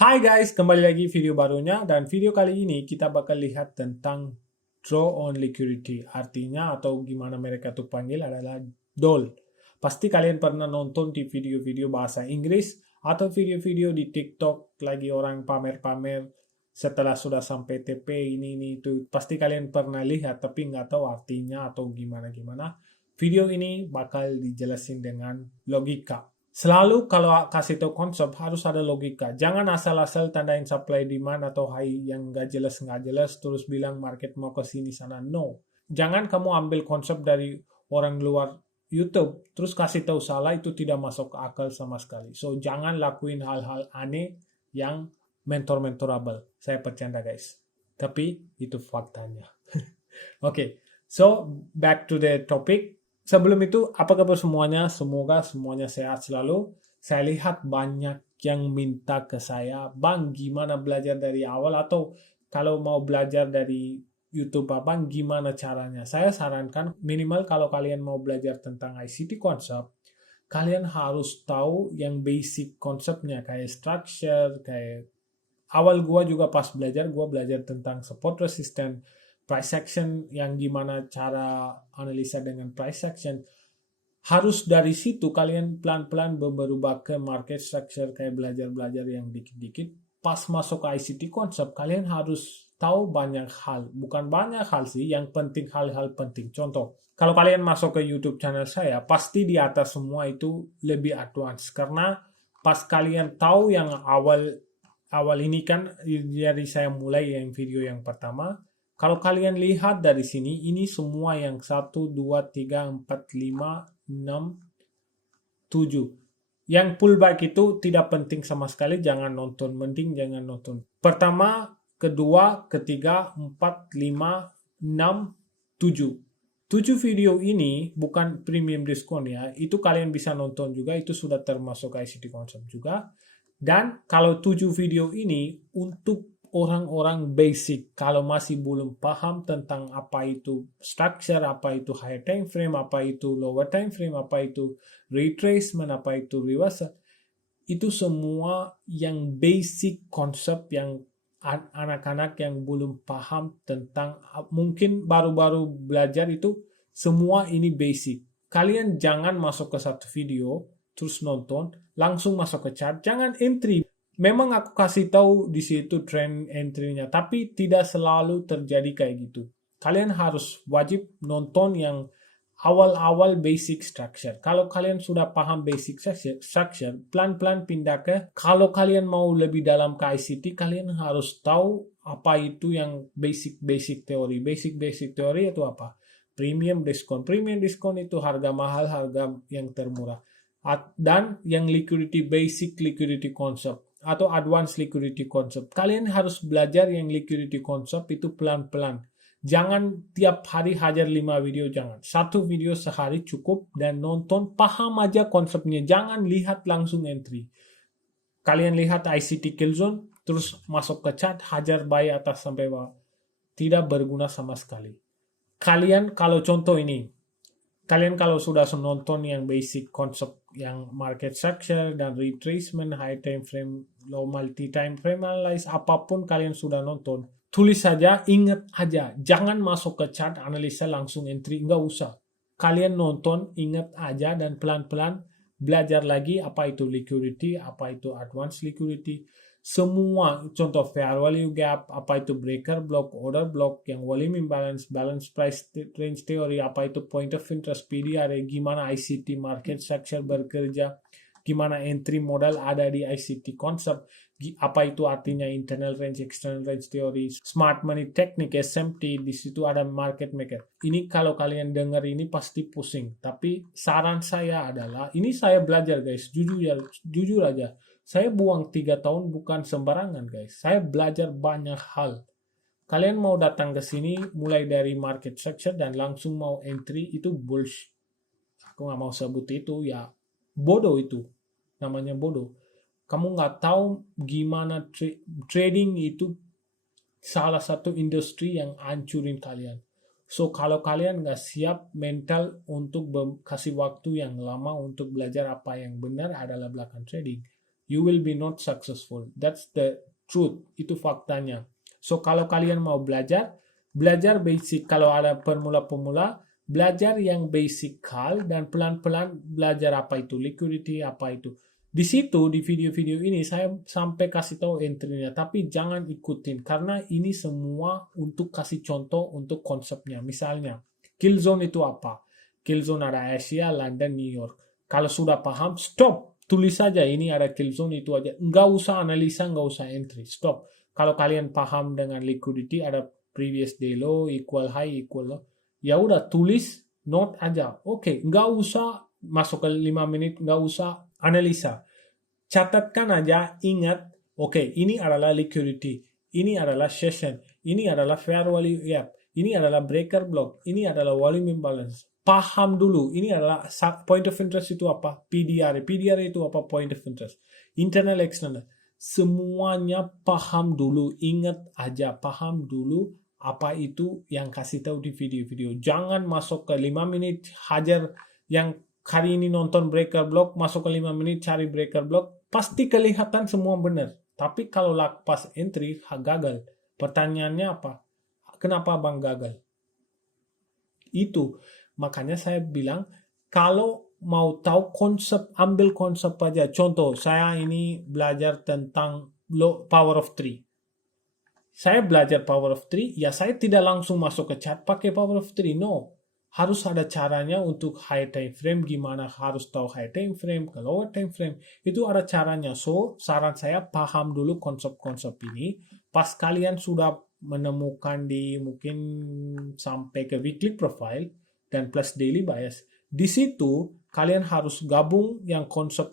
Hai guys, kembali lagi video barunya dan video kali ini kita bakal lihat tentang draw on liquidity. Artinya atau gimana mereka tuh panggil adalah DOL. Pasti kalian pernah nonton di video-video bahasa Inggris atau video-video di TikTok lagi orang pamer-pamer setelah sudah sampai TP ini itu. Pasti kalian pernah lihat tapi nggak tahu artinya atau gimana-gimana. Video ini bakal dijelasin dengan logika. Selalu kalau kasih tahu konsep harus ada logika. Jangan asal-asal tandain supply demand atau high yang nggak jelas terus bilang market mau ke sini sana. No. Jangan kamu ambil konsep dari orang luar YouTube terus kasih tahu salah, itu tidak masuk ke akal sama sekali. So jangan lakuin hal-hal aneh yang mentor-mentorable. Saya bercanda guys. Tapi itu faktanya. Oke, so back to the topic. Sebelum itu, apa kabar semuanya? Semoga semuanya sehat selalu. Saya lihat banyak yang minta ke saya, Bang, gimana belajar dari awal? Atau kalau mau belajar dari YouTube, Bang, gimana caranya? Saya sarankan minimal kalau kalian mau belajar tentang ICT konsep, kalian harus tahu yang basic konsepnya, kayak structure, kayak awal gua juga pas belajar, gua belajar tentang support resistance, price action, yang gimana cara analisa dengan price action. Harus dari situ kalian pelan-pelan berubah ke market structure, kayak belajar-belajar yang dikit-dikit. Pas masuk ke ICT konsep, kalian harus tahu banyak hal. Bukan banyak hal sih, yang penting hal-hal penting. Contoh, kalau kalian masuk ke YouTube channel saya, pasti di atas semua itu lebih advance. Karena pas kalian tahu yang awal ini kan dari saya mulai yang video yang pertama. Kalau kalian lihat dari sini, ini semua yang 1, 2, 3, 4, 5, 6, 7. Yang pullback itu tidak penting sama sekali, jangan nonton, mending jangan nonton. Pertama, kedua, ketiga, 4, 5, 6, 7. 7 video ini bukan premium diskon ya, itu kalian bisa nonton juga, itu sudah termasuk ICT Concept juga. Dan kalau 7 video ini untuk orang-orang basic, kalau masih belum paham tentang apa itu structure, apa itu higher time frame, apa itu lower time frame, apa itu retracement, apa itu reversal, itu semua yang basic konsep yang anak-anak yang belum paham tentang, mungkin baru-baru belajar itu, semua ini basic. Kalian jangan masuk ke satu video terus nonton langsung masuk ke chart, jangan entry. Memang aku kasih tahu di situ trend entry-nya, tapi tidak selalu terjadi kayak gitu. Kalian harus wajib nonton yang awal-awal basic structure. Kalau kalian sudah paham basic structure, pelan-pelan pindah ke, kalau kalian mau lebih dalam ke ICT, kalian harus tahu apa itu yang basic teori. Basic teori itu apa? Premium diskon. Premium diskon itu harga mahal, harga yang termurah. Dan yang basic liquidity concept atau advanced liquidity concept. Kalian harus belajar yang liquidity concept itu pelan-pelan. Jangan tiap hari hajar 5 video, jangan. Satu video sehari cukup dan nonton, paham aja konsepnya. Jangan lihat langsung entry. Kalian lihat ICT kill zone, terus masuk ke chart, hajar buy atas sampai bawah. Tidak berguna sama sekali. Kalian kalau contoh ini, kalian kalau sudah nonton yang basic konsep yang market structure dan retracement, high time frame, low multi time frame analysis, apapun kalian sudah nonton, tulis saja, ingat aja, jangan masuk ke chart analisa langsung entry, nggak usah. Kalian nonton, ingat aja dan pelan-pelan belajar lagi apa itu liquidity, apa itu advanced liquidity, semua contoh fair value gap, apa itu breaker block, order block, yang volume imbalance, balance price range theory, apa itu point of interest, PDRA, gimana ICT market structure bekerja, gimana entry modal ada di ICT concept, apa itu artinya internal range, external range theory, smart money technique, SMT, di situ ada market maker. Ini kalau kalian dengar ini pasti pusing, tapi saran saya adalah, ini saya belajar guys, jujur aja. Saya buang 3 tahun bukan sembarangan guys. Saya belajar banyak hal. Kalian mau datang ke sini mulai dari market structure dan langsung mau entry, itu bullshit. Aku nggak mau sebut itu, ya bodoh itu. Namanya bodoh. Kamu nggak tahu gimana trading itu salah satu industri yang hancurin kalian. So kalau kalian nggak siap mental untuk kasih waktu yang lama untuk belajar apa yang benar adalah belakang trading, you will be not successful. That's the truth. Itu faktanya. So kalau kalian mau belajar basic. Kalau ada pemula-pemula, belajar yang basic hal dan pelan-pelan belajar apa itu liquidity, apa itu. Di situ di video-video ini saya sampai kasih tahu entry-nya, tapi jangan ikutin karena ini semua untuk kasih contoh untuk konsepnya. Misalnya, kill zone itu apa? Kill zone ada Asia, London, New York. Kalau sudah paham, stop. Tulis saja ini ada kill zone itu aja. Nggak usah analisa, nggak usah entry. Stop. Kalau kalian paham dengan liquidity ada previous day low, equal high, equal low. Ya udah tulis note aja. Oke, nggak usah masuk ke 5 menit, nggak usah analisa. Catatkan aja, ingat, oke, ini adalah liquidity, ini adalah session, ini adalah fair value gap, ini adalah breaker block, ini adalah volume imbalance. Paham dulu, ini adalah point of interest itu apa? PDR. PDR itu apa? Point of interest. Internal, external. Semuanya paham dulu, ingat aja, paham dulu apa itu yang kasih tahu di video-video. Jangan masuk ke 5 menit, hajar yang hari ini nonton breaker block, masuk ke 5 menit cari breaker block, pasti kelihatan semua benar. Tapi kalau pas entry, gagal. Pertanyaannya apa? Kenapa Bang gagal? Itu. Makanya saya bilang, kalau mau tahu konsep, ambil konsep aja. Contoh, saya ini belajar tentang power of 3. Saya belajar power of 3, ya saya tidak langsung masuk ke chart pakai power of 3. No. Harus ada caranya untuk high time frame, gimana harus tahu high time frame, ke lower time frame, itu ada caranya. So, saran saya paham dulu konsep-konsep ini. Pas kalian sudah menemukan di mungkin sampai ke weekly profile dan plus daily bias, di situ kalian harus gabung yang konsep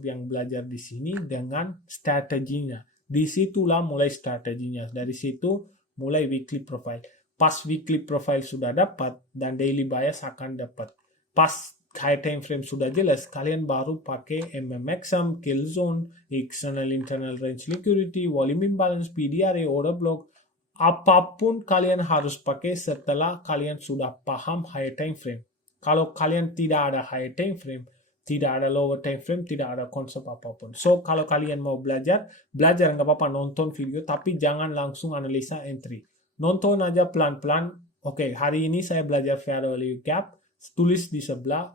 yang belajar di sini dengan strateginya. Disitulah mulai strateginya. Dari situ mulai weekly profile. Pas weekly profile sudah dapat dan daily bias akan dapat. Pas high time frame sudah jelas, kalian baru pakai MMXM, kill zone, external internal range liquidity, volume imbalance, PDRA, order block. Apapun kalian harus pakai setelah kalian sudah paham high time frame. Kalau kalian tidak ada high time frame, tidak ada lower time frame, tidak ada konsep apapun. So, kalau kalian mau belajar nggak apa-apa, nonton video, tapi jangan langsung analisa entry. Nonton aja pelan-pelan. Oke, hari ini saya belajar fair value gap. Tulis di sebelah.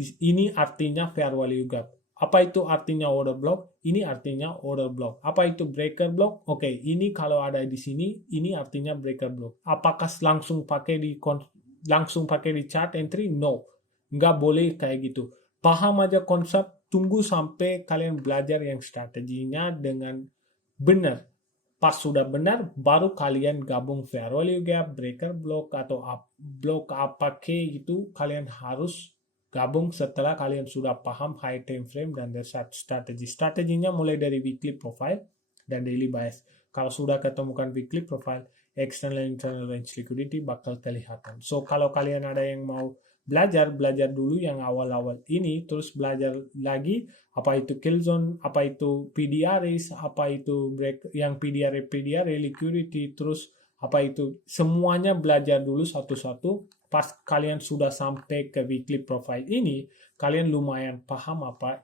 Ini artinya fair value gap. Apa itu artinya order block? Ini artinya order block. Apa itu breaker block? Oke, ini kalau ada di sini, ini artinya breaker block. Apakah langsung pakai di chart entry? No. Nggak boleh kayak gitu. Paham aja konsep. Tunggu sampai kalian belajar yang strateginya dengan benar. Pas sudah benar, baru kalian gabung fair value gap, breaker block, atau block apa ke itu kalian harus gabung setelah kalian sudah paham high time frame dan strategi. Strateginya mulai dari weekly profile dan daily bias. Kalau sudah ketemukan weekly profile, external internal range liquidity bakal kelihatan. So kalau kalian ada yang mau belajar dulu yang awal-awal ini, terus belajar lagi apa itu kill zone, apa itu PDRs, apa itu yang PDRA liquidity, terus apa itu semuanya belajar dulu satu-satu. Pas kalian sudah sampai ke weekly profile ini, kalian lumayan paham apa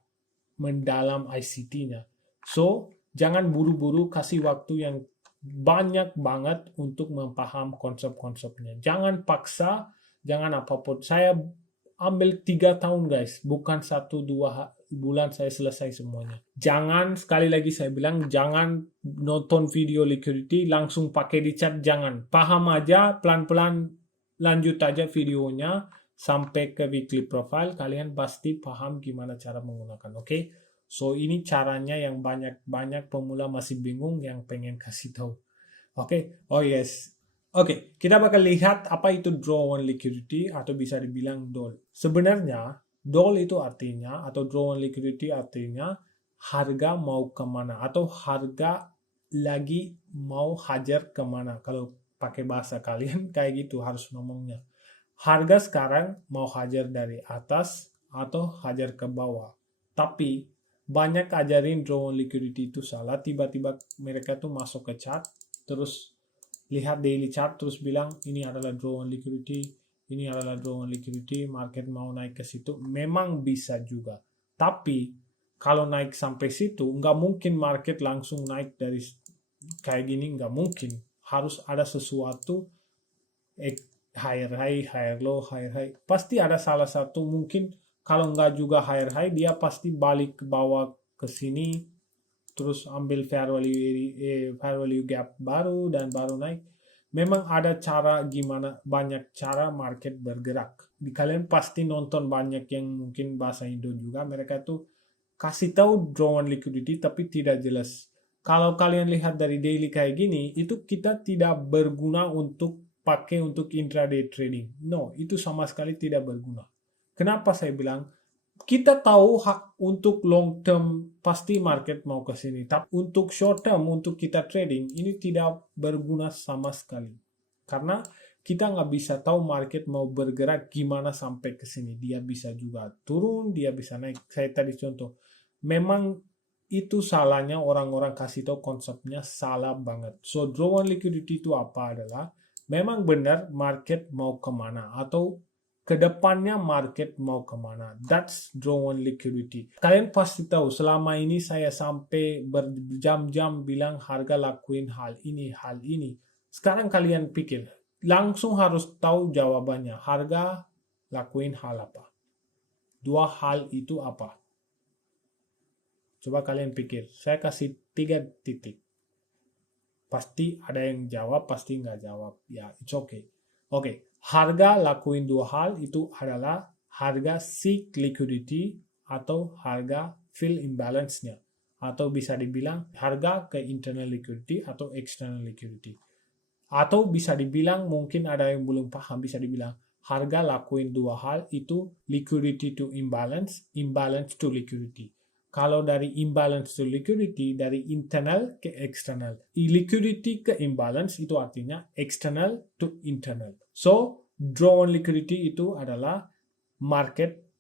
mendalam ICT-nya. So, jangan buru-buru kasih waktu yang banyak banget untuk memaham konsep-konsepnya. Jangan paksa, jangan apapun. Saya ambil 3 tahun guys, bukan 1-2 bulan saya selesai semuanya. Jangan, sekali lagi saya bilang, jangan nonton video liquidity langsung pakai di chat, jangan. Paham aja, pelan-pelan lanjut aja videonya sampai ke weekly profile, kalian pasti paham gimana cara menggunakan, oke? So ini caranya yang banyak pemula masih bingung yang pengen kasih tahu. Oke, oh yes. Oke, kita bakal lihat apa itu draw on liquidity atau bisa dibilang DOL. Sebenarnya DOL itu artinya atau draw on liquidity artinya harga mau kemana atau harga lagi mau hajar kemana. Kalau pakai bahasa kalian kayak gitu harus ngomongnya. Harga sekarang mau hajar dari atas atau hajar ke bawah. Tapi banyak ajarin draw on liquidity itu salah. Tiba-tiba mereka tuh masuk ke chart, terus lihat daily chart, terus bilang ini adalah draw on liquidity, ini adalah draw on liquidity, market mau naik ke situ. Memang bisa juga. Tapi kalau naik sampai situ, nggak mungkin market langsung naik dari kayak gini, nggak mungkin. Harus ada sesuatu higher high, higher low, higher high. Pasti ada salah satu, mungkin kalau nggak juga higher high, dia pasti balik ke bawah ke sini, terus ambil fair value gap baru dan baru naik. Memang ada cara gimana, banyak cara market bergerak. Kalian pasti nonton banyak yang mungkin bahasa Indo juga, mereka tuh kasih tahu drawn liquidity tapi tidak jelas. Kalau kalian lihat dari daily kayak gini, itu kita tidak berguna untuk pakai untuk intraday trading. No, itu sama sekali tidak berguna. Kenapa saya bilang? Kita tahu untuk long term pasti market mau ke sini, tapi untuk short term, untuk kita trading, ini tidak berguna sama sekali. Karena kita nggak bisa tahu market mau bergerak gimana sampai ke sini. Dia bisa juga turun, dia bisa naik. Saya tadi contoh. Memang itu salahnya orang-orang kasih tahu konsepnya salah banget. So, drawn liquidity itu apa adalah, memang benar market mau kemana, atau kedepannya market mau kemana. That's drawn liquidity. Kalian pasti tahu, selama ini saya sampai berjam-jam bilang harga lakuin hal ini, hal ini. Sekarang kalian pikir, langsung harus tahu jawabannya. Harga lakuin hal apa? Dua hal itu apa? Coba kalian pikir. Saya kasih 3 titik. Pasti ada yang jawab, pasti nggak jawab. Ya, it's okay. Oke. Harga lakuin 2 hal itu adalah harga seek liquidity atau harga fill imbalance-nya. Atau bisa dibilang harga ke internal liquidity atau external liquidity. Atau bisa dibilang, mungkin ada yang belum paham, bisa dibilang harga lakuin 2 hal itu liquidity to imbalance, imbalance to liquidity. Kalau dari imbalance to liquidity, dari internal ke external. Liquidity ke imbalance itu artinya external to internal. So, drawn liquidity itu adalah market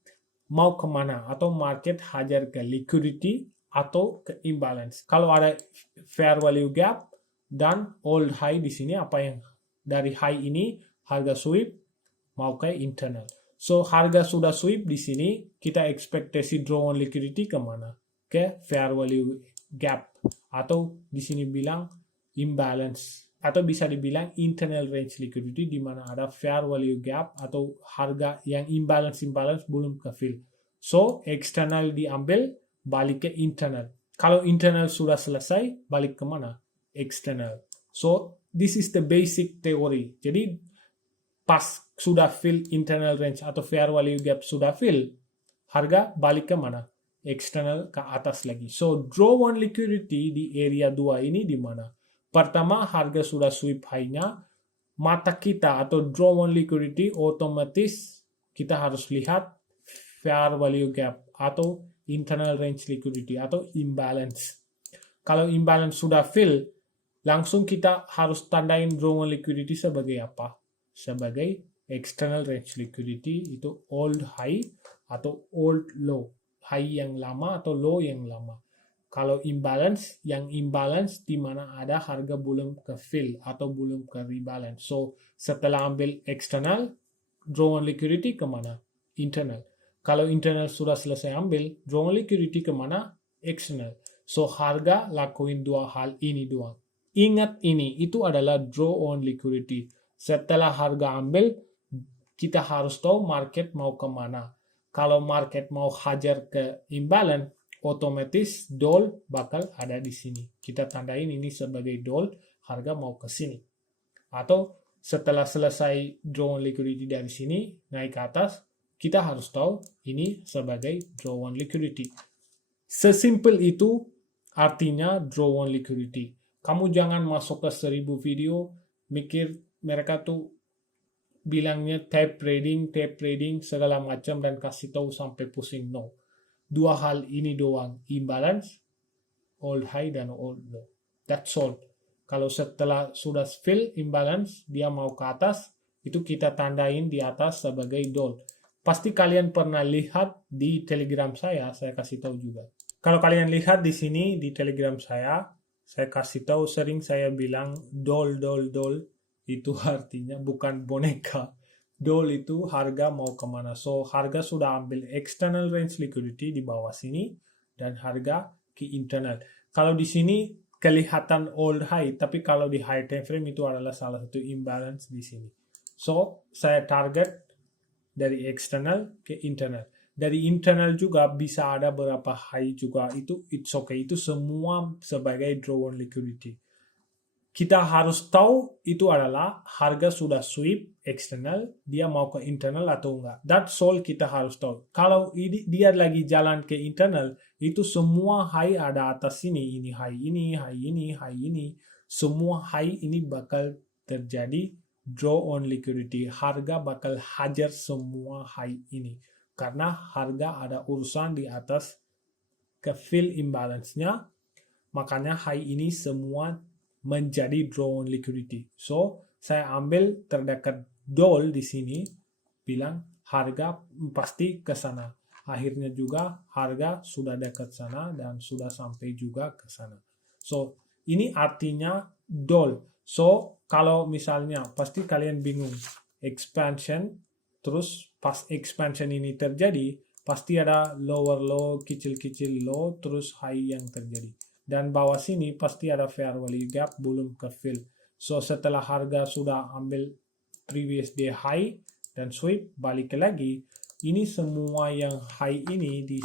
mau kemana, atau market hajar ke liquidity atau ke imbalance. Kalau ada fair value gap dan old high di sini, apa yang dari high ini harga sweep mau ke internal. So, harga sudah sweep di sini, kita ekspektasi drawn liquidity kemana? Ke fair value gap. Atau di sini bilang imbalance. Atau bisa dibilang internal range liquidity, di mana ada fair value gap atau harga yang imbalance belum ke fill. So, external diambil, balik ke internal. Kalau internal sudah selesai, balik kemana? External. So, this is the basic theory. Jadi, pas sudah fill internal range atau fair value gap sudah fill, harga balik ke mana? External ke atas lagi. So, drawn liquidity di area 2 ini di mana? Pertama, harga sudah sweep high-nya. Mata kita atau drawn liquidity otomatis kita harus lihat fair value gap atau internal range liquidity atau imbalance. Kalau imbalance sudah fill, langsung kita harus tandain drawn liquidity sebagai apa? Sebagai external range liquidity, itu old high atau old low. High yang lama atau low yang lama. Kalau imbalance, yang imbalance di mana ada harga belum ke fill atau belum ke rebalance. So, setelah ambil external, drawn liquidity kemana? Internal. Kalau internal sudah selesai ambil, drawn liquidity kemana? External. So, harga lakuin 2 hal ini doang. Ingat ini, itu adalah draw on liquidity. Setelah harga ambil, kita harus tahu market mau kemana. Kalau market mau hajar ke imbalance, otomatis dol bakal ada di sini. Kita tandain ini sebagai dol, harga mau ke sini. Atau setelah selesai draw on liquidity dari sini, naik ke atas, kita harus tahu ini sebagai draw on liquidity. Sesimpel itu artinya draw on liquidity. Kamu jangan masuk ke 1000 video, mikir mereka tuh bilangnya tape trading, segala macam, dan kasih tahu sampai pusing. No. 2 hal ini doang, imbalance, old high dan old low. That's all. Kalau setelah sudah fill imbalance, dia mau ke atas, itu kita tandain di atas sebagai dol. Pasti kalian pernah lihat di Telegram saya kasih tahu juga. Kalau kalian lihat di sini di Telegram saya kasih tahu, sering saya bilang dol, itu artinya bukan boneka. Dol itu harga mau kemana. So, harga sudah ambil external range liquidity di bawah sini. dan harga ke internal. Kalau di sini kelihatan old high, tapi kalau di high time frame itu adalah salah satu imbalance di sini. So, saya target dari eksternal ke internal. Dari internal juga bisa ada beberapa high juga, itu it's okay, itu semua sebagai draw on liquidity. Kita harus tahu itu adalah harga sudah sweep eksternal, dia mau ke internal atau enggak. That's all kita harus tahu. Kalau dia lagi jalan ke internal, itu semua high ada atas sini. Ini high ini, high ini, high ini. Semua high ini bakal terjadi draw on liquidity. Harga bakal hajar semua high ini. Karena harga ada urusan di atas ke fill imbalance-nya. Makanya high ini semua menjadi draw on liquidity. So, saya ambil terdekat dol di sini, bilang harga pasti ke sana. Akhirnya juga harga sudah dekat sana dan sudah sampai juga ke sana. So, ini artinya dol. So, kalau misalnya pasti kalian bingung, expansion, terus pas expansion ini terjadi, pasti ada lower low, kecil-kecil low, terus high yang terjadi. Dan bawah sini pasti ada fair value gap belum ke fill. So setelah harga sudah ambil previous day high dan sweep balik lagi, ini semua yang high ini di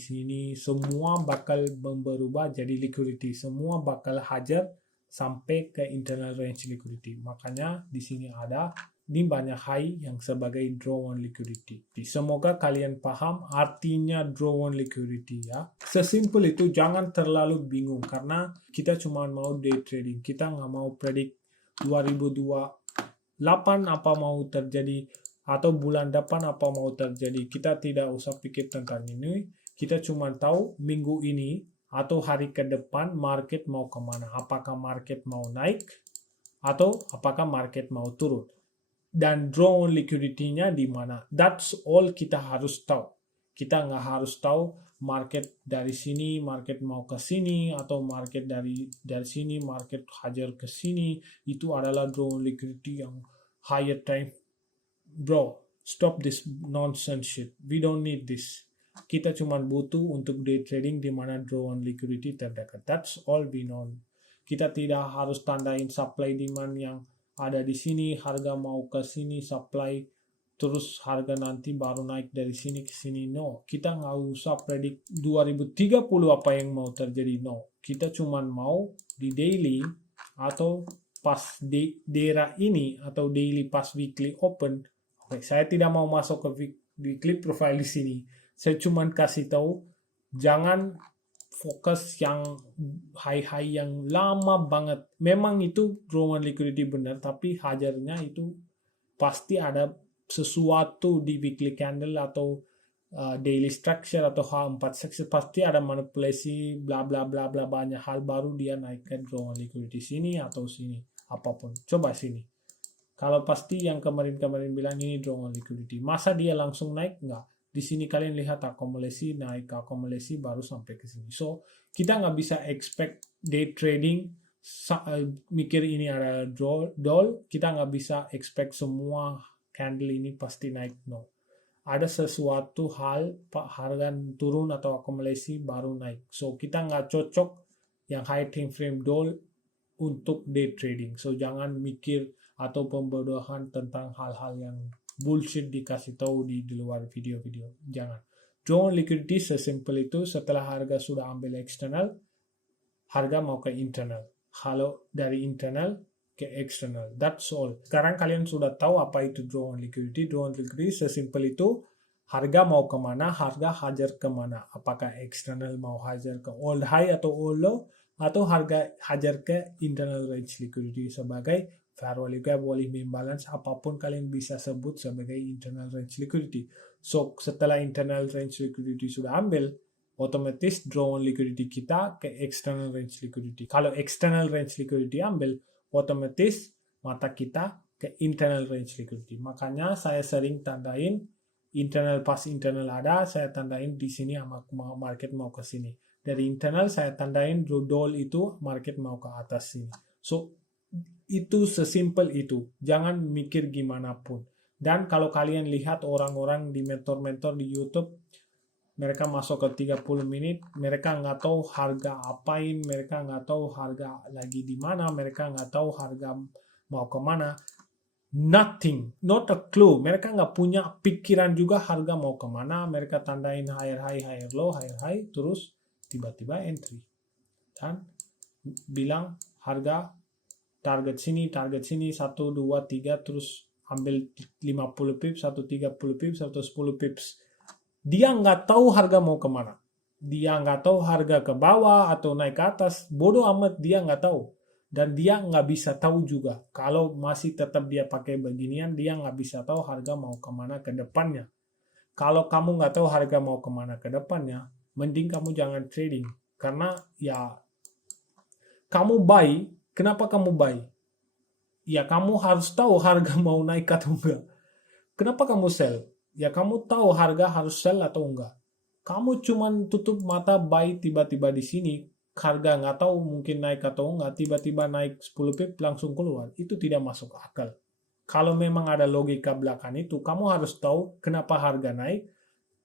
sini semua bakal berubah jadi liquidity. Semua bakal hajar sampai ke internal range liquidity. Makanya di sini ada ini banyak high yang sebagai draw on liquidity. Semoga kalian paham artinya draw on liquidity ya. Sesimpel itu, jangan terlalu bingung karena kita cuma mau day trading. Kita nggak mau predik 2028 apa mau terjadi atau bulan depan apa mau terjadi. Kita tidak usah pikir tentang ini. Kita cuma tahu minggu ini atau hari ke depan market mau kemana. Apakah market mau naik atau apakah market mau turun. Dan draw on liquidity-nya di mana. That's all kita harus tahu. Kita nggak harus tahu market dari sini, market mau ke sini, atau market dari sini, market hajar ke sini. Itu adalah draw on liquidity yang higher time. Bro, stop this nonsense shit. We don't need this. Kita cuma butuh untuk day trading di mana draw on liquidity terdekat. That's all we know. Kita tidak harus tandain supply demand yang ada di sini, harga mau ke sini, supply, terus harga nanti baru naik dari sini ke sini. No, kita nggak usah predik 2030 apa yang mau terjadi. No, kita cuma mau di daily atau pas di daerah ini atau daily pas weekly open. Oke, saya tidak mau masuk ke weekly profile di sini. Saya cuma kasih tahu jangan fokus yang high-high yang lama banget. Memang itu draw on liquidity benar, tapi hajarnya itu pasti ada sesuatu di weekly candle atau daily structure atau H4 section, pasti ada manipulasi bla bla bla bla, banyak hal baru dia naikkan draw on liquidity sini atau sini, apapun. Coba sini. Kalau pasti yang kemarin-kemarin bilang ini draw on liquidity, masa dia langsung naik? Enggak. Di sini kalian lihat akumulasi, naik akumulasi baru sampai ke sini. So, kita nggak bisa expect day trading, mikir ini ada dol, kita nggak bisa expect semua candle ini pasti naik. No. Ada sesuatu hal, harga turun atau akumulasi baru naik. So, kita nggak cocok yang high time frame dol untuk day trading. So, jangan mikir atau pembodohan tentang hal-hal yang bullshit dikasih tahu di luar video-video. Jangan. Draw on liquidity sesimpel itu, setelah harga sudah ambil eksternal, harga mau ke internal. Kalau dari internal ke eksternal. That's all. Sekarang kalian sudah tahu apa itu draw on liquidity. Draw on liquidity sesimpel itu, harga mau kemana, harga hajar kemana. Apakah eksternal mau hajar ke old high atau old low, atau harga hajar ke internal range liquidity sebagai fair value gap, volume imbalance, apapun kalian bisa sebut sebagai internal range liquidity. So, setelah internal range liquidity sudah ambil, otomatis draw on liquidity kita ke external range liquidity. Kalau external range liquidity ambil, otomatis mata kita ke internal range liquidity. Makanya saya sering tandain internal, pas internal ada, saya tandain di sini market mau ke sini. Dari internal saya tandain dol itu market mau ke atas sini. So, itu sesimpel itu. Jangan mikir gimana pun. Dan kalau kalian lihat orang-orang di mentor-mentor di YouTube, mereka masuk ke 30 menit, mereka nggak tahu harga apain, mereka nggak tahu harga lagi di mana, mereka nggak tahu harga mau kemana. Nothing, not a clue. Mereka nggak punya pikiran juga harga mau kemana. Mereka tandain higher high, higher low, higher high, terus tiba-tiba entry. Dan bilang harga target sini, 1, 2, 3, terus ambil 50 pips, 130 pips, 110 pips. Dia nggak tahu harga mau kemana. Dia nggak tahu harga ke bawah atau naik ke atas. Bodoh amat, dia nggak tahu. Dan dia nggak bisa tahu juga. Kalau masih tetap dia pakai beginian, dia nggak bisa tahu harga mau kemana ke depannya. Kalau kamu nggak tahu harga mau kemana ke depannya, mending kamu jangan trading. Karena ya, kamu buy, kenapa kamu buy? Ya kamu harus tahu harga mau naik atau enggak. Kenapa kamu sell? Ya kamu tahu harga harus sell atau enggak. Kamu cuman tutup mata buy tiba-tiba di sini, harga nggak tahu mungkin naik atau enggak, tiba-tiba naik 10 pip langsung keluar. Itu tidak masuk akal. Kalau memang ada logika belakang itu, kamu harus tahu kenapa harga naik,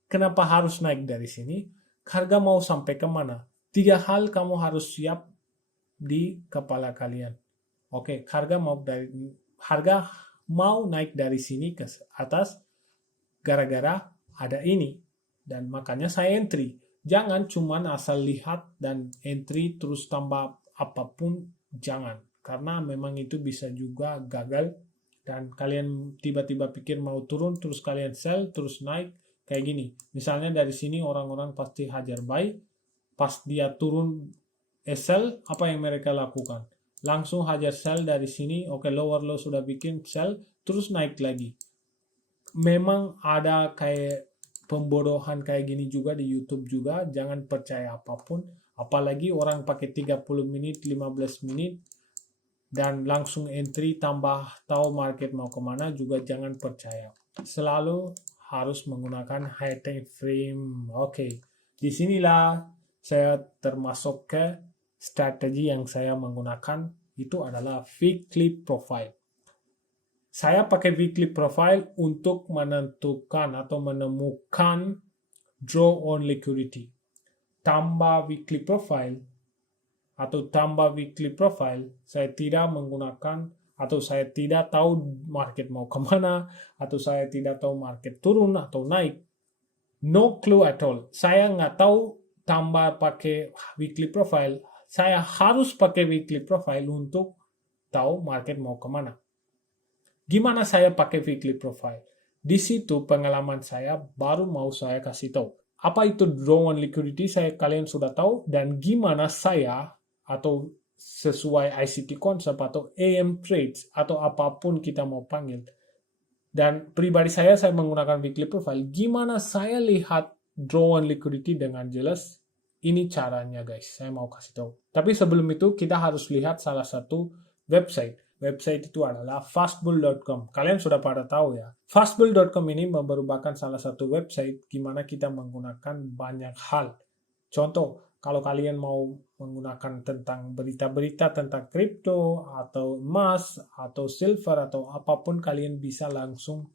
kenapa harus naik dari sini, harga mau sampai kemana. 3 hal kamu harus siap di kepala kalian. Oke, harga mau naik dari sini ke atas gara-gara ada ini, dan makanya saya entry. Jangan cuman asal lihat dan entry terus tambah apapun, jangan, karena memang itu bisa juga gagal dan kalian tiba-tiba pikir mau turun terus kalian sell terus naik kayak gini. Misalnya dari sini orang-orang pasti hajar buy, pas dia turun sell, apa yang mereka lakukan? Langsung hajar sell dari sini. Oke, lower low sudah bikin sell, terus naik lagi. Memang ada kayak pembodohan kayak gini juga di YouTube juga. Jangan percaya apapun. Apalagi orang pakai 30 menit, 15 menit, dan langsung entry tambah tahu market mau kemana juga jangan percaya. Selalu harus menggunakan high time frame. Oke, disinilah saya termasuk ke strategi yang saya menggunakan itu adalah weekly profile. Saya pakai weekly profile untuk menentukan atau menemukan draw on liquidity. Tambah weekly profile, saya tidak menggunakan atau saya tidak tahu market mau kemana, atau saya tidak tahu market turun atau naik. No clue at all. Saya nggak tahu tambah pakai weekly profile. Saya harus pakai weekly profile untuk tahu market mau kemana. Gimana saya pakai weekly profile? Di situ pengalaman saya baru mau saya kasih tahu. Apa itu draw on liquidity kalian sudah tahu, dan gimana saya atau sesuai ICT concept atau AM trades atau apapun kita mau panggil. Dan pribadi saya menggunakan weekly profile. Gimana saya lihat draw on liquidity dengan jelas? Ini caranya guys, saya mau kasih tahu. Tapi sebelum itu kita harus lihat salah satu website. Website itu adalah fastbull.com. Kalian sudah pada tahu ya. Fastbull.com ini merupakan salah satu website gimana kita menggunakan banyak hal. Contoh, kalau kalian mau menggunakan tentang berita-berita tentang kripto atau emas atau silver atau apapun, kalian bisa langsung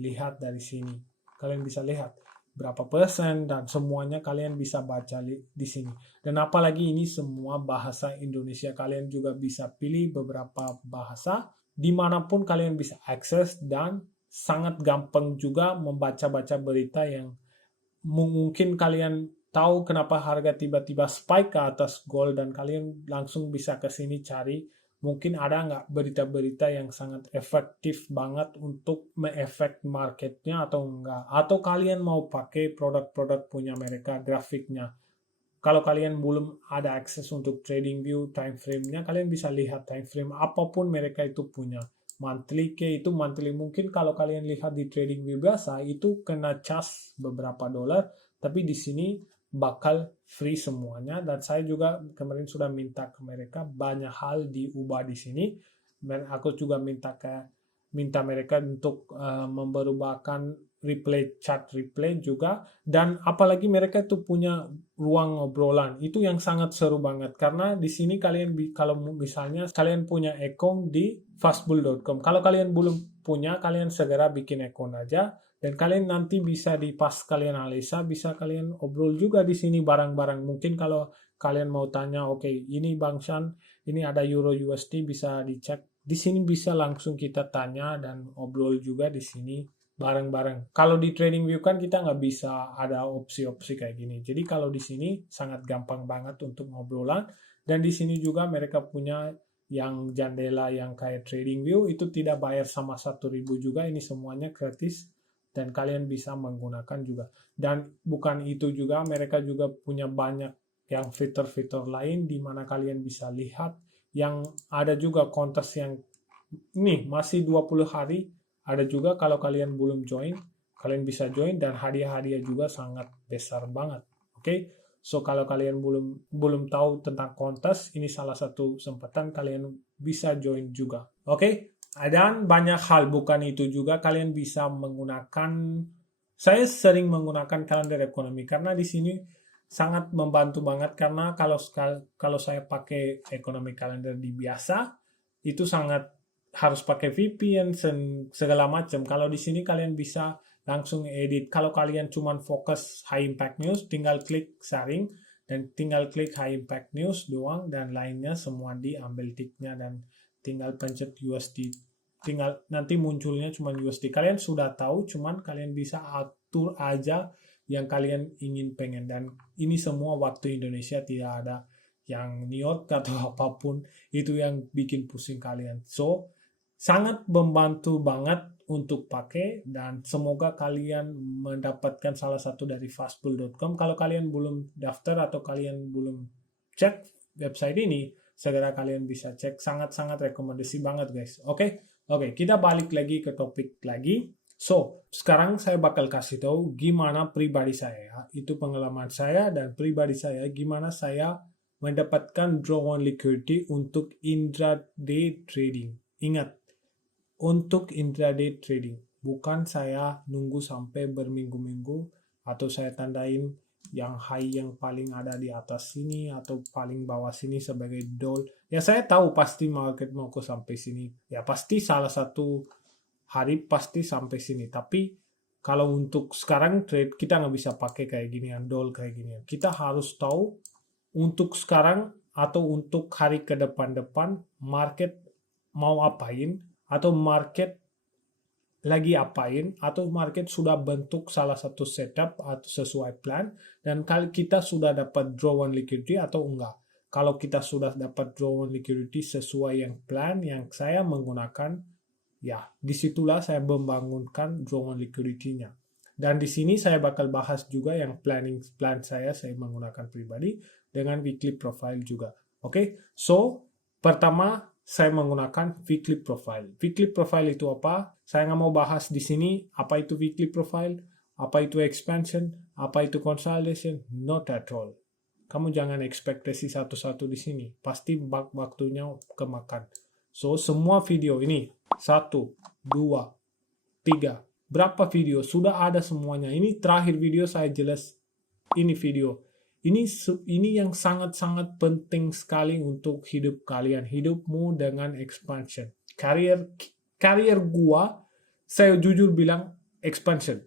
lihat dari sini. Kalian bisa lihat berapa persen dan semuanya kalian bisa baca di sini. Dan apalagi ini semua bahasa Indonesia, kalian juga bisa pilih beberapa bahasa dimanapun kalian bisa akses, dan sangat gampang juga membaca-baca berita yang mungkin kalian tahu kenapa harga tiba-tiba spike ke atas gold, dan kalian langsung bisa ke sini cari mungkin ada nggak berita-berita yang sangat efektif banget untuk me-efek marketnya atau enggak. Atau kalian mau pakai produk-produk punya mereka, grafiknya. Kalau kalian belum ada akses untuk trading view time frame-nya, kalian bisa lihat time frame apapun mereka itu punya. Monthly itu monthly. Mungkin kalau kalian lihat di trading view biasa, itu kena charge beberapa dolar, tapi di sini bakal free semuanya. Dan saya juga kemarin sudah minta ke mereka banyak hal diubah di sini, dan aku juga minta mereka untuk memberubahkan chart replay juga. Dan apalagi mereka itu punya ruang obrolan, itu yang sangat seru banget, karena di sini kalian kalau misalnya kalian punya account di fastbull.com, kalau kalian belum punya, kalian segera bikin account aja. Dan kalian nanti bisa pas kalian analisa, bisa kalian obrol juga di sini barang-barang. Mungkin kalau kalian mau tanya, oke, ini Bang Shan, ini ada Euro USD, bisa dicek. Di sini bisa langsung kita tanya dan obrol juga di sini bareng-bareng. Kalau di TradingView kan kita nggak bisa ada opsi-opsi kayak gini. Jadi kalau di sini sangat gampang banget untuk ngobrolan. Dan di sini juga mereka punya yang jendela yang kayak TradingView itu tidak bayar sama 1.000 juga. Ini semuanya gratis dan kalian bisa menggunakan juga. Dan bukan itu juga, mereka juga punya banyak yang fitur-fitur lain di mana kalian bisa lihat yang ada juga kontes yang ini masih 20 hari. Ada juga kalau kalian belum join, kalian bisa join dan hadiah-hadiah juga sangat besar banget. Oke. So kalau kalian belum tahu tentang kontes, ini salah satu kesempatan kalian bisa join juga. Oke. Dan banyak hal bukan itu juga kalian bisa menggunakan. Saya sering menggunakan kalender ekonomi karena di sini sangat membantu banget karena kalau saya pakai ekonomi kalender di biasa itu sangat harus pakai VPN segala macam. Kalau di sini kalian bisa langsung edit. Kalau kalian cuma fokus high impact news, tinggal klik sharing dan tinggal klik high impact news doang dan lainnya semua diambil tiknya dan tinggal pencet USD. Tinggal nanti munculnya cuma USD. Kalian sudah tahu, cuman kalian bisa atur aja yang kalian ingin pengen dan ini semua waktu Indonesia, tidak ada yang New York atau apapun itu yang bikin pusing kalian. So sangat membantu banget untuk pakai dan semoga kalian mendapatkan salah satu dari fastbull.com. Kalau kalian belum daftar atau kalian belum cek website ini, segera kalian bisa cek. Sangat-sangat rekomendasi banget guys. Oke, kita balik lagi ke topik lagi. So, sekarang saya bakal kasih tahu gimana pribadi saya, itu pengalaman saya dan pribadi saya, gimana saya mendapatkan draw on liquidity untuk intraday trading. Ingat, untuk intraday trading. Bukan saya nunggu sampai berminggu-minggu atau saya tandain yang high yang paling ada di atas sini atau paling bawah sini sebagai doll. Ya saya tahu pasti market mau ke sampai sini. Ya pasti salah satu hari pasti sampai sini. Tapi kalau untuk sekarang trade kita nggak bisa pakai kayak ginian, doll kayak ginian. Kita harus tahu untuk sekarang atau untuk hari ke depan-depan market mau apain, atau market lagi apain, atau market sudah bentuk salah satu setup atau sesuai plan, dan kalau kita sudah dapat draw on liquidity atau enggak. Kalau kita sudah dapat draw on liquidity sesuai yang plan yang saya menggunakan, ya disitulah saya membangunkan draw on liquidity-nya. Dan di sini saya bakal bahas juga yang plan saya menggunakan pribadi dengan weekly profile juga. Oke, so pertama saya menggunakan weekly profile. Weekly profile itu apa? Saya nggak mau bahas di sini apa itu weekly profile, apa itu expansion, apa itu consolidation, not at all. Kamu jangan ekspektasi satu-satu di sini. Pasti waktunya kemakan. So, semua video ini, 1, 2, 3, berapa video, sudah ada semuanya. Ini terakhir video saya jelas, ini video. Ini yang sangat-sangat penting sekali untuk hidup kalian, hidupmu dengan expansion. Karir gua, saya jujur bilang expansion.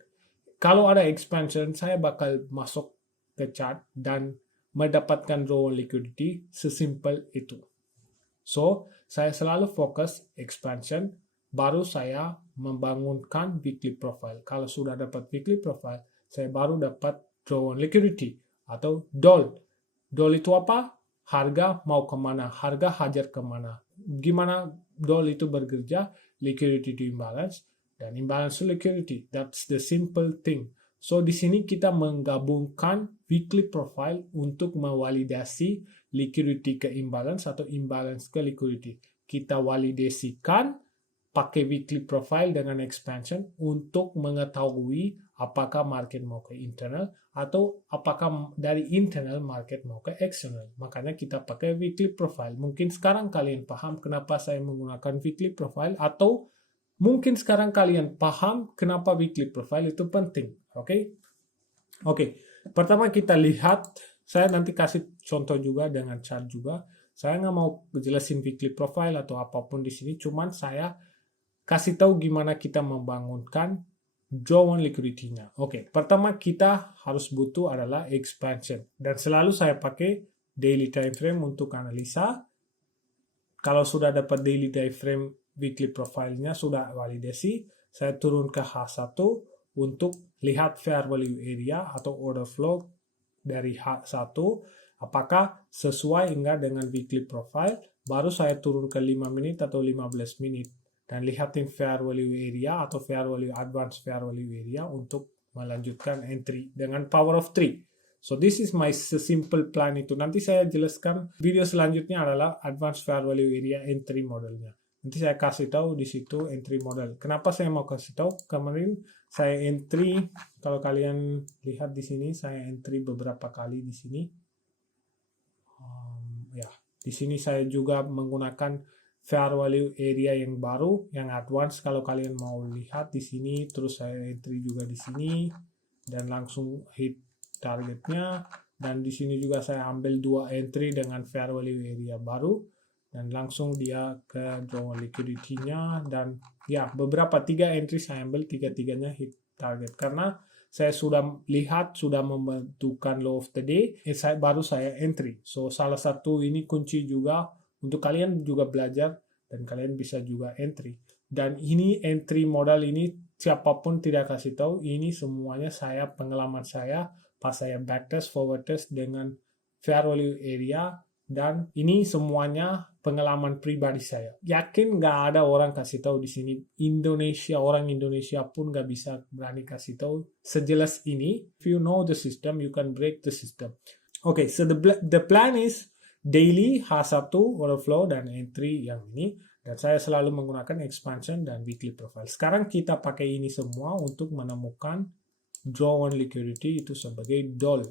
Kalau ada expansion, saya bakal masuk ke chart dan mendapatkan draw on liquidity, sesimpel itu. So, saya selalu fokus expansion, baru saya membangunkan weekly profile. Kalau sudah dapat weekly profile, saya baru dapat draw on liquidity atau DOL. DOL itu apa? Harga mau kemana? Harga hajar kemana? Gimana DOL itu bekerja? Liquidity to imbalance dan imbalance to liquidity. That's the simple thing. So di sini kita menggabungkan weekly profile untuk mevalidasi liquidity ke imbalance atau imbalance ke liquidity. Kita validasikan pakai weekly profile dengan expansion untuk mengetahui apakah market mau ke internal atau apakah dari internal market mau ke external. Makanya kita pakai weekly profile. Mungkin sekarang kalian paham kenapa saya menggunakan weekly profile, atau mungkin sekarang kalian paham kenapa weekly profile itu penting. Oke. Pertama kita lihat, saya nanti kasih contoh juga dengan chart juga. Saya nggak mau jelasin weekly profile atau apapun di sini, cuman saya kasih tahu gimana kita membangunkan draw on liquidity-nya. Oke, pertama kita harus butuh adalah expansion. Dan selalu saya pakai daily time frame untuk analisa. Kalau sudah dapat daily time frame weekly profile-nya sudah validasi, saya turun ke H1 untuk lihat fair value area atau order flow dari H1 apakah sesuai enggak dengan weekly profile. Baru saya turun ke 5 menit atau 15 menit dan lihatin fair value area atau advanced fair value area untuk melanjutkan entry dengan power of 3. So this is my simple plan itu. Nanti saya jelaskan video selanjutnya adalah advanced fair value area entry modelnya. Nanti saya kasih tahu di situ entry model. Kenapa saya mau kasih tahu? Kemarin saya entry, kalau kalian lihat di sini saya entry beberapa kali di sini. Ya, di sini saya juga menggunakan fair value area yang baru, yang advance. Kalau kalian mau lihat di sini, terus saya entry juga di sini dan langsung hit targetnya. Dan di sini juga saya ambil 2 entry dengan fair value area baru dan langsung dia ke draw liquidity-nya. Dan ya, beberapa 3 entry saya ambil, 3-3-nya hit target karena saya sudah lihat, sudah membentukkan low of the day, baru saya entry. So, salah satu ini kunci juga untuk kalian juga belajar dan kalian bisa juga entry. Dan ini entry modal ini siapapun tidak kasih tahu, ini semuanya pengalaman saya pas saya backtest, forward test dengan fair value area. Dan ini semuanya pengalaman pribadi saya. Yakin nggak ada orang kasih tahu di sini. Orang Indonesia pun nggak bisa berani kasih tahu sejelas ini. If you know the system, you can break the system. Okay, so the plan is daily H1 order flow dan entry yang ini. Dan saya selalu menggunakan expansion dan weekly profile. Sekarang kita pakai ini semua untuk menemukan draw on liquidity itu sebagai DOL.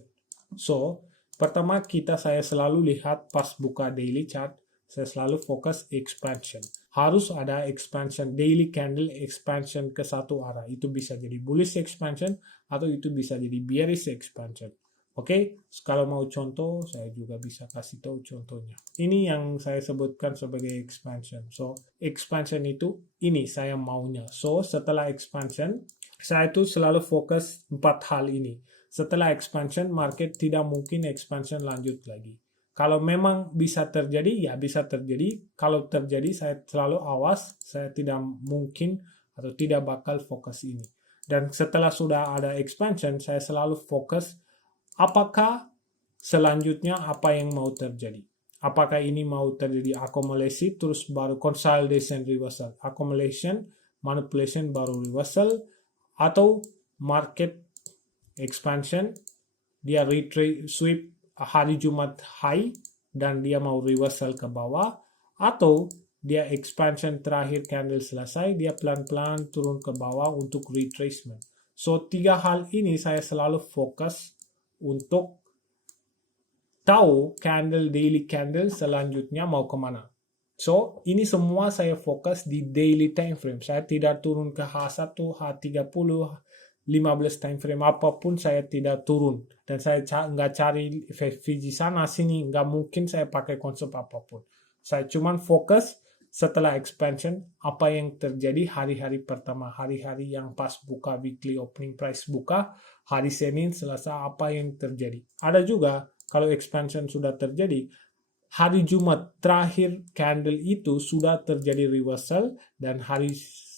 So, pertama saya selalu lihat pas buka daily chart, saya selalu fokus expansion. Harus ada expansion, daily candle expansion ke satu arah. Itu bisa jadi bullish expansion atau itu bisa jadi bearish expansion. Oke, kalau mau contoh, saya juga bisa kasih tahu contohnya. Ini yang saya sebutkan sebagai expansion. So, expansion itu ini saya maunya. So, setelah expansion, saya itu selalu fokus 4 hal ini. Setelah expansion, market tidak mungkin expansion lanjut lagi. Kalau memang bisa terjadi, ya bisa terjadi. Kalau terjadi, saya selalu awas. Saya tidak mungkin atau tidak bakal fokus ini. Dan setelah sudah ada expansion, saya selalu fokus apakah selanjutnya apa yang mau terjadi. Apakah ini mau terjadi akumulasi, terus baru consolidation reversal. Accumulation, manipulation, baru reversal. Atau market expansion, dia sweep hari Jumat high dan dia mau reversal ke bawah, atau dia expansion terakhir candle selesai, dia pelan-pelan turun ke bawah untuk retracement. So, 3 hal ini saya selalu fokus untuk tahu daily candle selanjutnya mau kemana. So, ini semua saya fokus di daily time frame. Saya tidak turun ke H1, H30, 15 time frame apapun saya tidak turun. Dan saya nggak cari FVG sana sini, nggak mungkin saya pakai konsep apapun. Saya cuman fokus setelah expansion apa yang terjadi hari-hari pertama, hari-hari yang pas buka weekly opening price buka, hari Senin, Selasa apa yang terjadi. Ada juga kalau expansion sudah terjadi, hari Jumat terakhir candle itu sudah terjadi reversal dan hari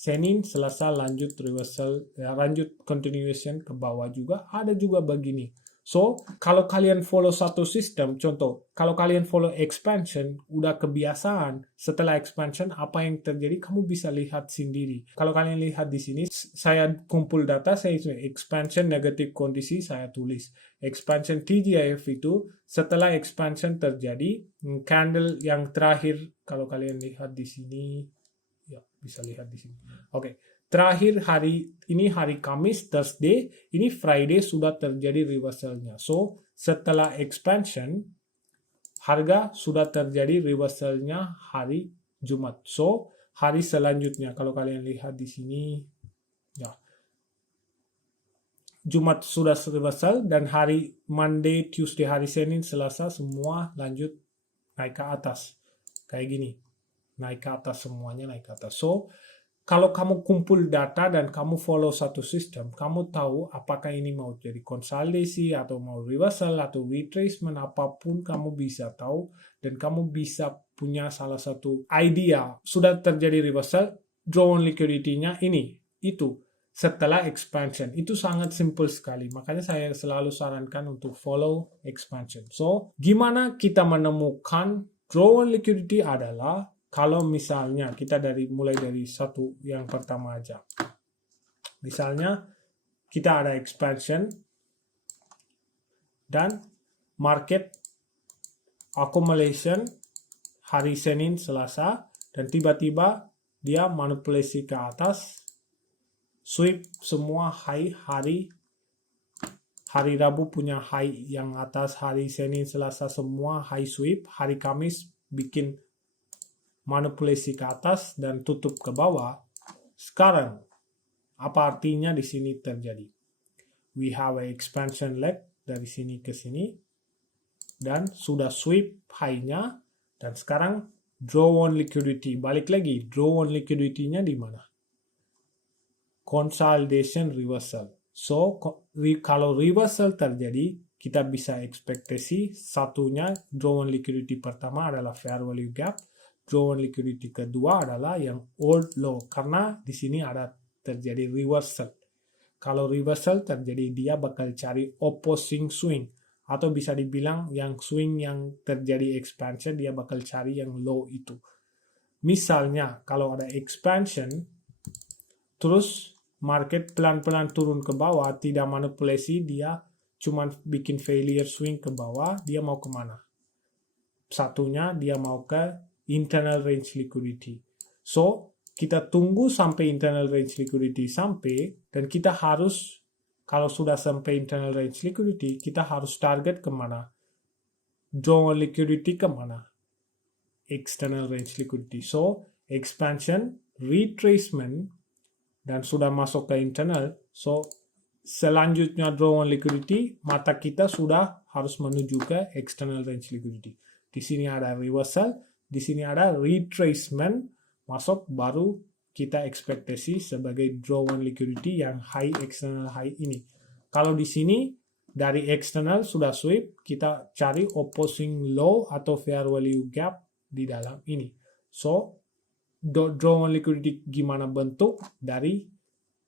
Senin, Selasa lanjut reversal, lanjut continuation ke bawah juga. Ada juga begini. So, kalau kalian follow satu sistem, contoh, kalau kalian follow expansion, udah kebiasaan, setelah expansion, apa yang terjadi, kamu bisa lihat sendiri. Kalau kalian lihat di sini, saya kumpul data, saya expansion negatif kondisi, saya tulis. Expansion TGIF itu, setelah expansion terjadi, candle yang terakhir, kalau kalian lihat di sini, ya, bisa lihat di sini. Oke. Terakhir hari Kamis, Thursday, ini Friday sudah terjadi reversalnya. So, setelah expansion, harga sudah terjadi reversalnya hari Jumat. So, hari selanjutnya, kalau kalian lihat di sini, ya, Jumat sudah reversal dan hari Monday, Tuesday, hari Senin, Selasa, semua lanjut naik ke atas. Kayak gini. Naik ke atas, semuanya naik ke atas. So, kalau kamu kumpul data dan kamu follow satu sistem, kamu tahu apakah ini mau jadi konsolidasi atau mau reversal atau retracement, apapun kamu bisa tahu dan kamu bisa punya salah satu idea. Sudah terjadi reversal, draw on liquidity-nya itu setelah expansion. Itu sangat simple sekali. Makanya saya selalu sarankan untuk follow expansion. So, gimana kita menemukan draw on liquidity adalah kalau misalnya kita mulai dari satu yang pertama aja. Misalnya kita ada expansion dan market accumulation hari Senin, Selasa, dan tiba-tiba dia manipulasi ke atas, sweep semua high hari Rabu punya high yang atas, hari Senin, Selasa semua high sweep, hari Kamis bikin manipulasi ke atas dan tutup ke bawah. Sekarang apa artinya di sini terjadi? We have a expansion leg dari sini ke sini dan sudah sweep high-nya dan sekarang draw on liquidity. Balik lagi, draw on liquidity-nya di mana? Consolidation reversal. So kalau reversal terjadi, kita bisa ekspektasi satunya draw on liquidity pertama adalah fair value gap. Draw on liquidity kedua adalah yang old low, karena di sini ada terjadi reversal. Kalau reversal terjadi, dia bakal cari opposing swing, atau bisa dibilang yang swing yang terjadi expansion, dia bakal cari yang low itu. Misalnya kalau ada expansion, terus market pelan-pelan turun ke bawah, tidak manipulasi, dia cuma bikin failure swing ke bawah, dia mau kemana? Satunya dia mau ke internal range liquidity. So, kita tunggu sampai internal range liquidity sampai, dan kita harus, kalau sudah sampai internal range liquidity, kita harus target kemana? Draw on liquidity kemana? External range liquidity. So, expansion, retracement, dan sudah masuk ke internal. So, selanjutnya draw on liquidity, mata kita sudah harus menuju ke external range liquidity. Di sini ada reversal, di sini ada retracement, masuk baru kita ekspektasi sebagai draw on liquidity yang high external high ini. Kalau di sini dari external sudah sweep, kita cari opposing low atau fair value gap di dalam ini. So, draw on liquidity gimana bentuk? Dari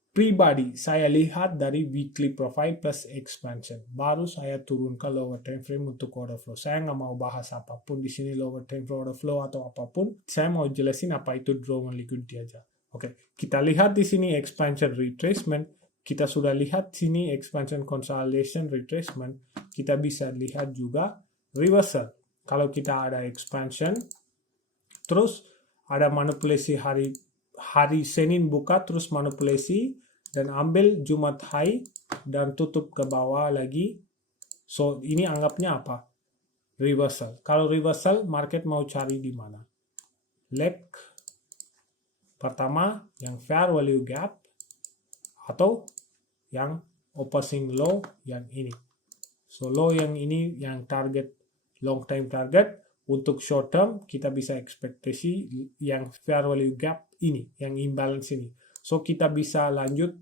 pribadi, saya lihat dari weekly profile plus expansion. Baru saya turun ke lower time frame untuk order flow. Saya nggak mau bahas apapun di sini lower time frame order flow atau apapun. Saya mau jelasin apa itu draw on liquidity aja. Oke, kita lihat di sini expansion retracement. Kita sudah lihat sini expansion consolidation retracement. Kita bisa lihat juga reversal. Kalau kita ada expansion, terus ada manipulasi hari Senin buka terus manipulasi dan ambil Jumat high dan tutup ke bawah lagi. So ini anggapnya apa? Reversal. Kalau reversal, market mau cari di mana? Leg pertama yang fair value gap atau yang opposing low yang ini. So low yang ini yang target long time target. Untuk short term, kita bisa ekspektasi yang fair value gap ini, yang imbalance ini. So, kita bisa lanjut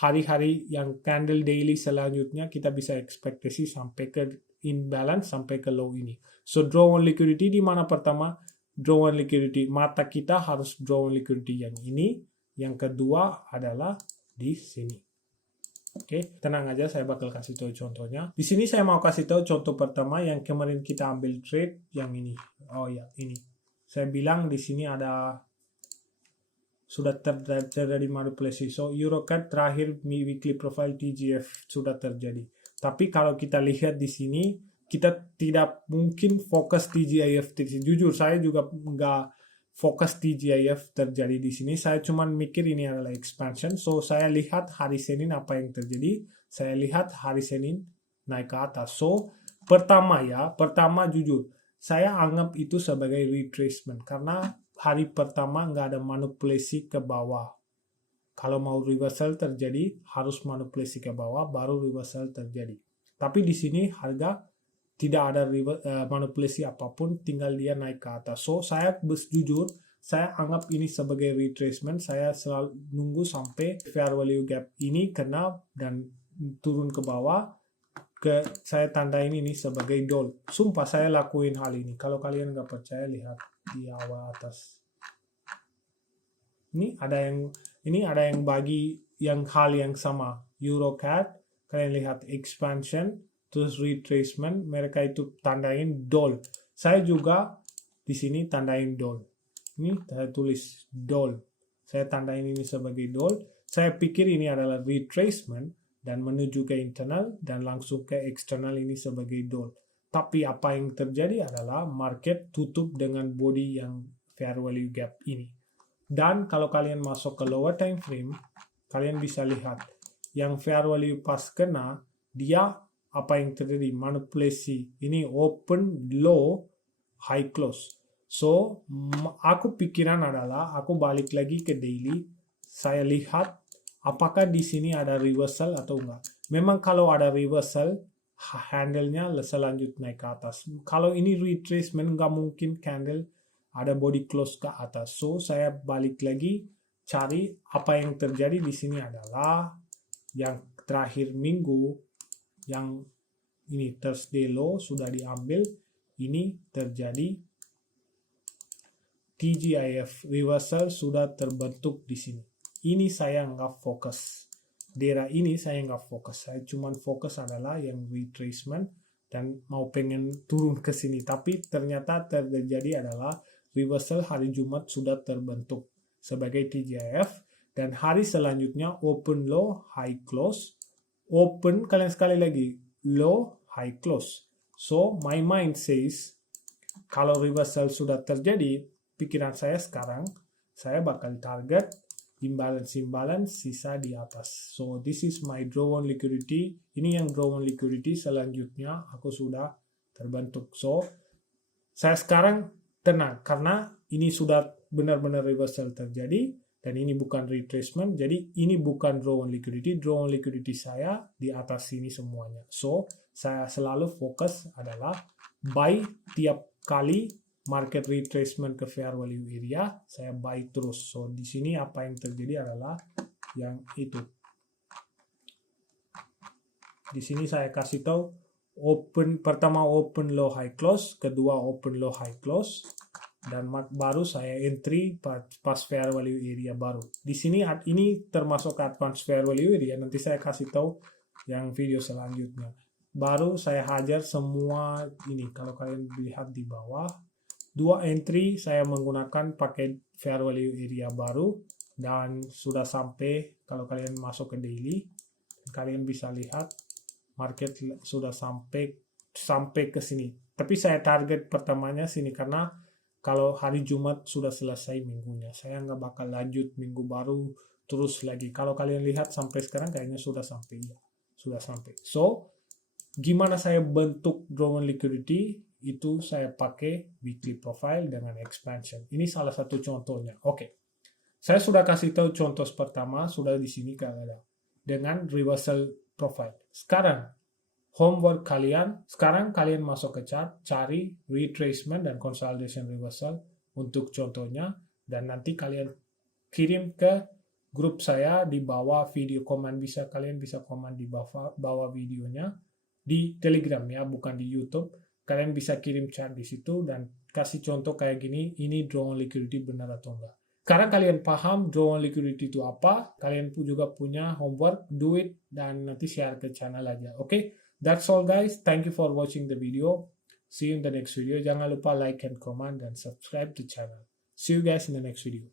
hari-hari yang candle daily selanjutnya, kita bisa ekspektasi sampai ke imbalance, sampai ke low ini. So, draw on liquidity di mana pertama? Draw on liquidity. Mata kita harus draw on liquidity yang ini. Yang kedua adalah di sini. Oke, tenang aja, saya bakal kasih tahu contohnya. Di sini saya mau kasih tahu contoh pertama yang kemarin kita ambil trade yang ini. Oh ya, ini. Saya bilang di sini ada sudah terjadi manipulasi. So, EuroCAD terakhir weekly profile TGF sudah terjadi. Tapi kalau kita lihat di sini, kita tidak mungkin fokus TGIF. Jujur, saya juga nggak fokus TGIF terjadi di sini. Saya cuma mikir ini adalah expansion. So, saya lihat hari Senin apa yang terjadi. Saya lihat hari Senin naik ke atas. So, pertama jujur, saya anggap itu sebagai retracement. Karena hari pertama nggak ada manipulasi ke bawah. Kalau mau reversal terjadi, harus manipulasi ke bawah, baru reversal terjadi. Tapi di sini harga tidak ada manipulasi apapun, tinggal dia naik ke atas. So, saya jujur saya anggap ini sebagai retracement. Saya selalu nunggu sampai fair value gap ini kena dan turun ke bawah. Saya tandain ini sebagai dol. Sumpah saya lakuin hal ini. Kalau kalian nggak percaya, lihat di awal atas. Ini ada yang bagi yang hal yang sama. EuroCAD, kalian lihat expansion, terus retracement, mereka itu tandain dol. Saya juga di sini tandain dol. Ini saya tulis dol. Saya tandain ini sebagai dol. Saya pikir ini adalah retracement dan menuju ke internal dan langsung ke eksternal ini sebagai dol. Tapi apa yang terjadi adalah market tutup dengan body yang fair value gap ini. Dan kalau kalian masuk ke lower time frame, kalian bisa lihat yang fair value pas kena, dia apa yang terjadi? Manipulasi. Ini open, low, high close. So, aku pikiran adalah aku balik lagi ke daily, saya lihat apakah di sini ada reversal atau enggak. Memang kalau ada reversal, handle-nya selanjutnya naik ke atas. Kalau ini retracement, nggak mungkin candle ada body close ke atas. So, saya balik lagi cari apa yang terjadi di sini adalah yang terakhir minggu, yang ini Thursday low sudah diambil, ini terjadi TGIF reversal sudah terbentuk di sini. Ini saya nggak fokus. Daerah ini saya nggak fokus. Saya cuma fokus adalah yang retracement dan mau pengen turun ke sini. Tapi ternyata terjadi adalah reversal hari Jumat sudah terbentuk sebagai TGIF. Dan hari selanjutnya open low, high close. Open kalian sekali lagi. Low, high close. So my mind says kalau reversal sudah terjadi, pikiran saya sekarang, saya bakal target imbalance sisa di atas. So this is my draw on liquidity. Ini yang draw on liquidity, selanjutnya aku sudah terbentuk. So saya sekarang tenang karena ini sudah benar-benar reversal terjadi dan ini bukan retracement. Jadi ini bukan draw on liquidity. Draw on liquidity saya di atas sini semuanya. So saya selalu fokus adalah buy tiap kali market retracement ke fair value area, saya buy terus. So di sini apa yang terjadi adalah yang itu. Di sini saya kasih tahu pertama open low high close, kedua open low high close, dan baru saya entry pas fair value area baru. Di sini ini termasuk advance fair value area. Nanti saya kasih tahu yang video selanjutnya. Baru saya hajar semua ini. Kalau kalian lihat di bawah. 2 entry saya menggunakan pakai fair value area baru dan sudah sampai, kalau kalian masuk ke daily kalian bisa lihat market sudah sampai ke sini. Tapi saya target pertamanya sini karena kalau hari Jumat sudah selesai minggunya, saya nggak bakal lanjut minggu baru terus lagi. Kalau kalian lihat sampai sekarang kayaknya sudah sampai, ya sudah sampai. So gimana saya bentuk draw on liquidity? Itu saya pakai weekly profile dengan expansion. Ini salah satu contohnya. Oke. Saya sudah kasih tahu contoh pertama, sudah di sini ada dengan reversal profile. Sekarang homework kalian, sekarang kalian masuk ke chart, cari retracement dan consolidation reversal untuk contohnya, dan nanti kalian kirim ke grup saya di bawah video komen. Kalian bisa komen di bawah videonya di Telegram ya, bukan di YouTube. Kalian bisa kirim chat di situ dan kasih contoh kayak gini, ini draw on liquidity benar atau enggak. Karena kalian paham draw on liquidity itu apa, kalian juga punya homework, do it, dan nanti share ke channel aja. Oke, that's all guys. Thank you for watching the video. See you in the next video. Jangan lupa like and comment dan subscribe to channel. See you guys in the next video.